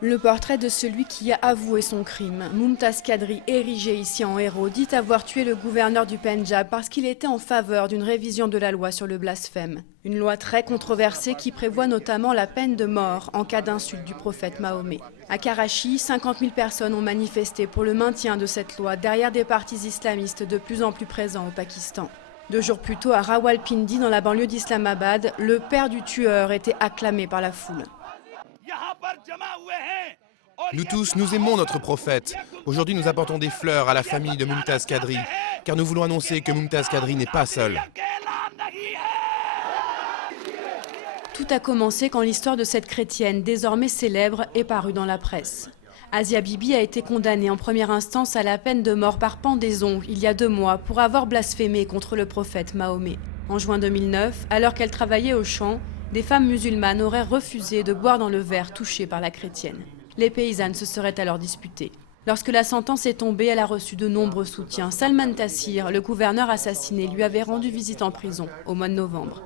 Le portrait de celui qui a avoué son crime. Mumtaz Qadri, érigé ici en héros, dit avoir tué le gouverneur du Pendjab parce qu'il était en faveur d'une révision de la loi sur le blasphème. Une loi très controversée qui prévoit notamment la peine de mort en cas d'insulte du prophète Mahomet. À Karachi, 50 000 personnes ont manifesté pour le maintien de cette loi derrière des partis islamistes de plus en plus présents au Pakistan. 2 jours plus tôt, à Rawalpindi, dans la banlieue d'Islamabad, le père du tueur était acclamé par la foule. Nous tous, nous aimons notre prophète. Aujourd'hui, nous apportons des fleurs à la famille de Mumtaz Qadri, car nous voulons annoncer que Mumtaz Qadri n'est pas seul. Tout a commencé quand l'histoire de cette chrétienne, désormais célèbre, est parue dans la presse. Asia Bibi a été condamnée en première instance à la peine de mort par pendaison il y a 2 mois pour avoir blasphémé contre le prophète Mahomet. En juin 2009, alors qu'elle travaillait au champ, des femmes musulmanes auraient refusé de boire dans le verre touché par la chrétienne. Les paysannes se seraient alors disputées. Lorsque la sentence est tombée, elle a reçu de nombreux soutiens. Salman Taseer, le gouverneur assassiné, lui avait rendu visite en prison au mois de novembre.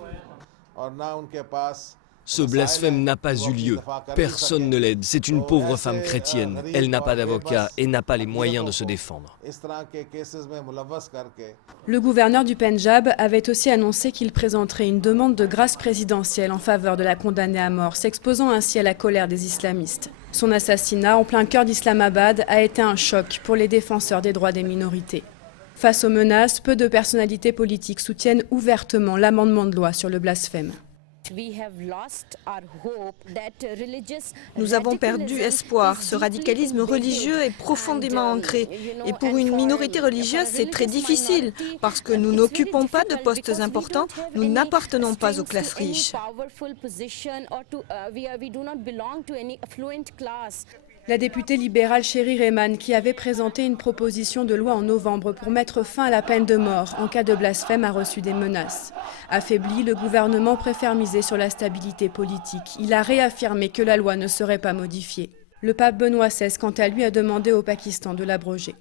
Ce blasphème n'a pas eu lieu. Personne ne l'aide. C'est une pauvre femme chrétienne. Elle n'a pas d'avocat et n'a pas les moyens de se défendre. Le gouverneur du Pendjab avait aussi annoncé qu'il présenterait une demande de grâce présidentielle en faveur de la condamnée à mort, s'exposant ainsi à la colère des islamistes. Son assassinat, en plein cœur d'Islamabad, a été un choc pour les défenseurs des droits des minorités. Face aux menaces, peu de personnalités politiques soutiennent ouvertement l'amendement de loi sur le blasphème. Nous avons perdu espoir. Ce radicalisme religieux est profondément ancré. Et pour une minorité religieuse, c'est très difficile. Parce que nous n'occupons pas de postes importants, nous n'appartenons pas aux classes riches. La députée libérale Chéri Rehman, qui avait présenté une proposition de loi en novembre pour mettre fin à la peine de mort en cas de blasphème, a reçu des menaces. Affaibli, le gouvernement préfère miser sur la stabilité politique. Il a réaffirmé que la loi ne serait pas modifiée. Le pape Benoît XVI, quant à lui, a demandé au Pakistan de l'abroger.